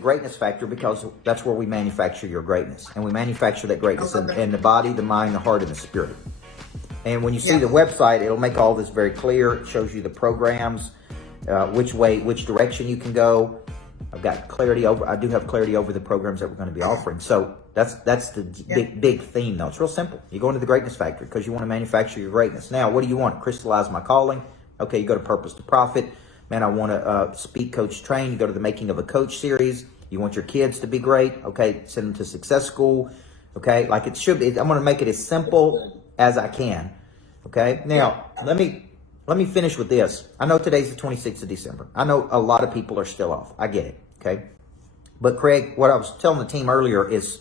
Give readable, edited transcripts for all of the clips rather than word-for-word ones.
greatness factor because that's where we manufacture your greatness. And we manufacture that greatness in the body, the mind, the heart, and the spirit. And when you see the website, it'll make all this very clear. It shows you the programs, which direction you can go. I've got clarity over, I do have clarity over the programs that we're going to be offering. So that's the big theme though. It's real simple. You go into the greatness factory because you want to manufacture your greatness. Now, what do you want? Crystallize my calling. Okay, you go to Purpose to Profit. Man, I want to speak, coach, train. You go to the Making of a Coach series. You want your kids to be great. Okay, send them to Success School. Okay, like it should be. I'm going to make it as simple as I can. Okay, now let me finish with this. I know today's the 26th of December. I know a lot of people are still off. I get it. Okay, but Craig, what I was telling the team earlier is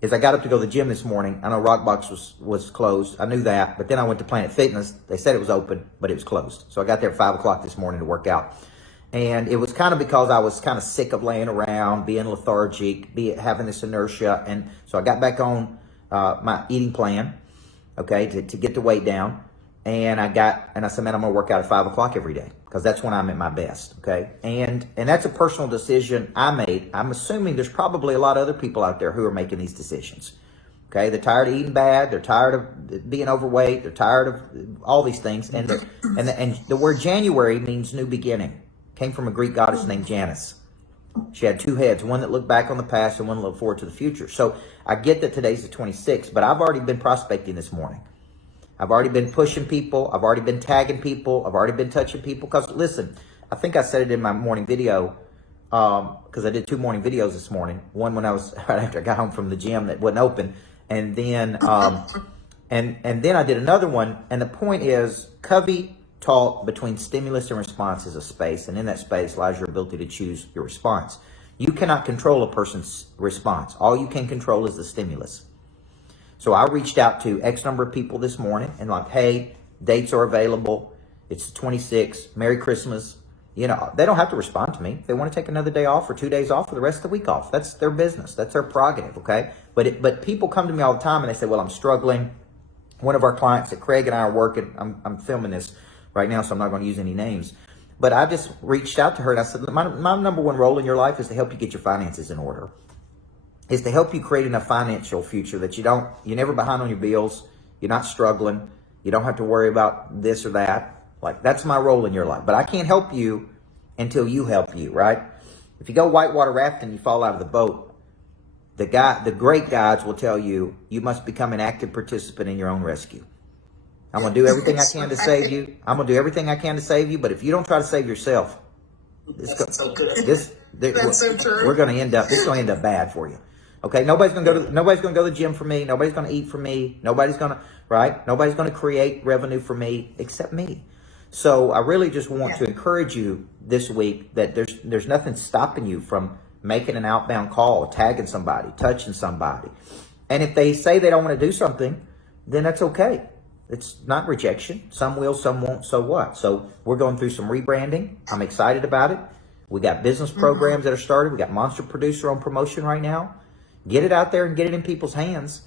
I got up to go to the gym this morning. I know Rockbox was closed. I knew that, but then I went to Planet Fitness. They said it was open, but it was closed. So I got there at 5 o'clock this morning to work out. And it was kind of because I was kind of sick of laying around, being lethargic, having this inertia. And so I got back on my eating plan, okay, to get the weight down. And I said, man, I'm going to work out at 5 o'clock every day because that's when I'm at my best, okay? And that's a personal decision I made. I'm assuming there's probably a lot of other people out there who are making these decisions, okay? They're tired of eating bad. They're tired of being overweight. They're tired of all these things. And the word January means new beginning. Came from a Greek goddess named Janus. She had two heads, one that looked back on the past and one that looked forward to the future. So I get that today's the 26th, but I've already been prospecting this morning. I've already been pushing people. I've already been tagging people. I've already been touching people. Because listen, I think I said it in my morning video because I did 2 morning videos this morning. One when I was right after I got home from the gym that wasn't open, and then and then I did another one. And the point is, Covey taught between stimulus and response is a space, and in that space lies your ability to choose your response. You cannot control a person's response. All you can control is the stimulus. So I reached out to X number of people this morning and like, hey, dates are available. It's the 26th. Merry Christmas. You know, they don't have to respond to me. If they want to take another day off or 2 days off or the rest of the week off, that's their business. That's their prerogative, okay? But people come to me all the time and they say, well, I'm struggling. One of our clients that Craig and I are working, I'm filming this right now, so I'm not going to use any names. But I just reached out to her and I said, my number one role in your life is to help you get your finances in order. Is to help you create enough financial future that you're never behind on your bills, you're not struggling, you don't have to worry about this or that. Like, that's my role in your life. But I can't help you until you help you, right? If you go whitewater rafting, you fall out of the boat. The great guides will tell you, you must become an active participant in your own rescue. I'm going to do everything I can to save you. I'm going to do everything I can to save you. But if you don't try to save yourself, we're going to end up bad for you. Okay, nobody's gonna go to the gym for me. Nobody's gonna eat for me. Nobody's gonna create revenue for me except me. So I really just want to encourage you this week that there's nothing stopping you from making an outbound call, tagging somebody, touching somebody. And if they say they don't want to do something, then that's okay. It's not rejection. Some will, some won't. So what? So we're going through some rebranding. I'm excited about it. We got business programs that are started. We got Monster Producer on promotion right now. Get it out there and get it in people's hands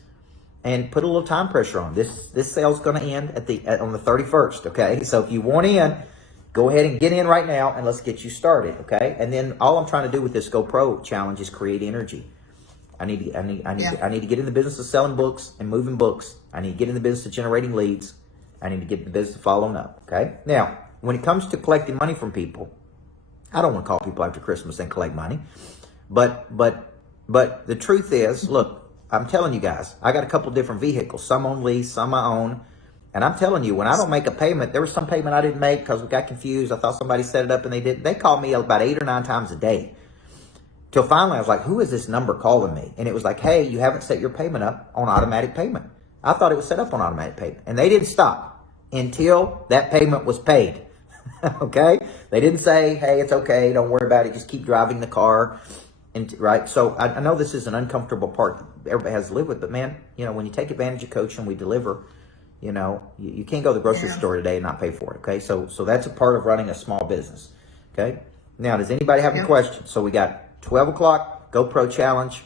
and put a little time pressure on. This sale's going to end on the 31st, okay? So if you want in, go ahead and get in right now and let's get you started, okay? And then all I'm trying to do with this Go Pro challenge is create energy. I need to get in the business of selling books and moving books. I need to get in the business of generating leads. I need to get in the business of following up, okay? Now, when it comes to collecting money from people, I don't want to call people after Christmas and collect money, but the truth is, look, I'm telling you guys, I got a couple different vehicles, some on lease, some I own. And I'm telling you, when I don't make a payment, there was some payment I didn't make because we got confused. I thought somebody set it up and they didn't. They called me about 8 or 9 times a day. Till finally I was like, who is this number calling me? And it was like, hey, you haven't set your payment up on automatic payment. I thought it was set up on automatic payment. And they didn't stop until that payment was paid. Okay? They didn't say, hey, it's okay, don't worry about it, just keep driving the car. Right? So I know this is an uncomfortable part that everybody has to live with, but man, you know, when you take advantage of Coach and we deliver, you know, you can't go to the grocery store today and not pay for it. Okay. So that's a part of running a small business. Okay. Now, does anybody have any questions? So we got 12 o'clock, Go Pro Challenge,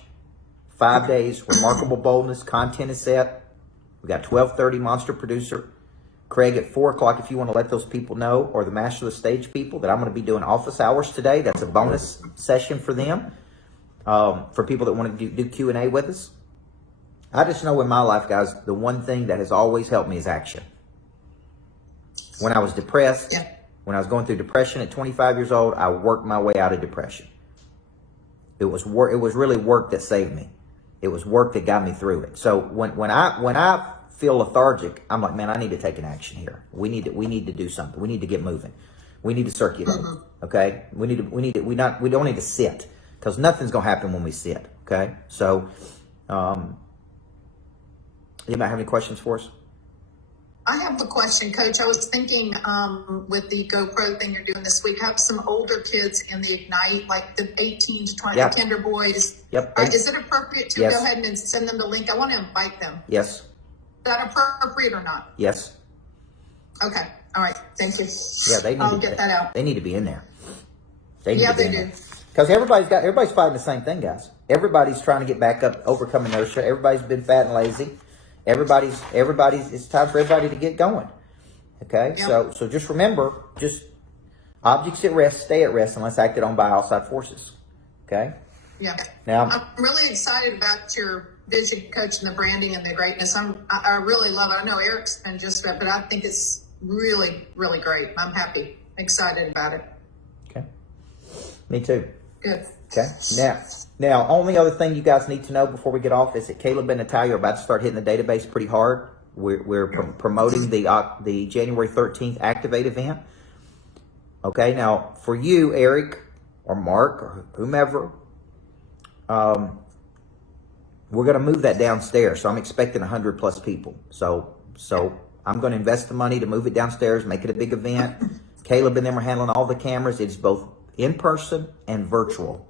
5 days, remarkable boldness, content is set. We got 12:30 Monster Producer. Craig at 4 o'clock, if you want to let those people know, or the Master of the Stage people, that I'm going to be doing office hours today. That's a bonus session for them. for people that want to do Q&A with us. I just know in my life, guys, the one thing that has always helped me is action. When I was depressed, when I was going through depression at 25 years old, I worked my way out of depression. It was really work that saved me. It was work that got me through it. So when I feel lethargic, I'm like, man, I need to take an action here. We need to do something. We need to get moving. We need to circulate. Okay. We don't need to sit, because nothing's gonna happen when we sit. Okay. So, anybody have any questions for us? I have a question, Coach. I was thinking with the GoPro thing you're doing this week, have some older kids in the Ignite, like the 18 to 20 Kinder boys. Yep. Is it appropriate to go ahead and send them the link? I want to invite them. Yes. Is that appropriate or not? Yes. Okay. All right. Thank you. Yeah, they need I'll get that out. They need to be in there. They do. Because everybody's fighting the same thing, guys. Everybody's trying to get back up, overcome inertia. Everybody's been fat and lazy. Everybody's. It's time for everybody to get going. Okay, so just remember, just objects at rest stay at rest unless acted on by outside forces. Okay. Yeah. Now I'm really excited about your vision, Coach, and the branding and the greatness. I really love it. I know Eric's been just about, but I think it's really, really great. I'm happy, excited about it. Okay. Me too. Good. Okay. Now, only other thing you guys need to know before we get off is that Caleb and Natalia are about to start hitting the database pretty hard. We're promoting the January 13th Activate event. Okay. Now, for you, Eric or Mark or whomever, we're going to move that downstairs. So I'm expecting 100 plus people. So I'm going to invest the money to move it downstairs, make it a big event. Caleb and them are handling all the cameras. It's both in person and virtual.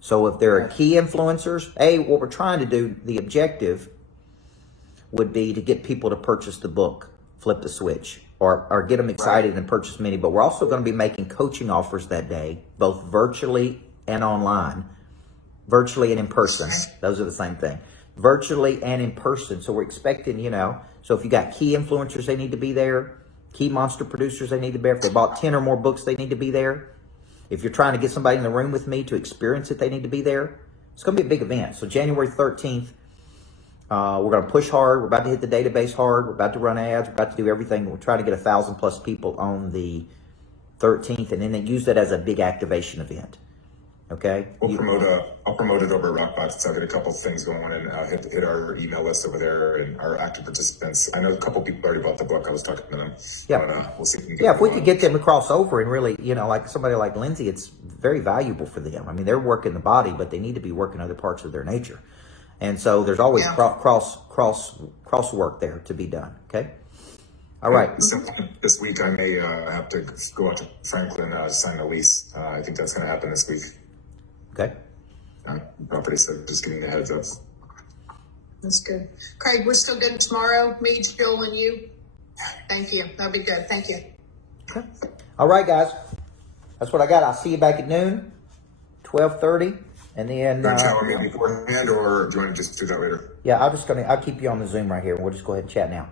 So if there are key influencers, what we're trying to do, the objective would be to get people to purchase the book, Flip the Switch, or get them excited and purchase many. But we're also going to be making coaching offers that day, both virtually and online, virtually and in person. Those are the same thing, virtually and in person. So we're expecting, so if you got key influencers, they need to be there. Key monster producers, they need to be there. If they bought 10 or more books, they need to be there. If you're trying to get somebody in the room with me to experience it, they need to be there. It's going to be a big event. So January 13th, we're going to push hard. We're about to hit the database hard. We're about to run ads. We're about to do everything. We're trying to get 1,000 plus people on the 13th, and then they use that as a big activation event. Okay. I'll promote it over at Rockbox. So I'll get a couple things going and hit our email list over there and our active participants. I know a couple people already bought the book. I was talking to them. Yeah. But, we'll see if we can get if we could get them to cross over and really, like somebody like Lindsay, it's very valuable for them. I mean, they're working the body, but they need to be working other parts of their nature. And so there's always cross work there to be done. Okay. All right. This week I may have to go out to Franklin sign a lease. I think that's going to happen this week. Okay. Property, so just giving the heads up. That's good. Craig, we're still good tomorrow. Me, Jill, and you. Thank you. That'll be good. Thank you. Okay. All right, guys. That's what I got. I'll see you back at noon, 12:30, and then. Chat with me beforehand, or do you want to just do that later? Yeah, I'll keep you on the Zoom right here. We'll just go ahead and chat now.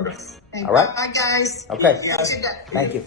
Okay. All right. Bye, guys. Okay. Yeah. Thank you.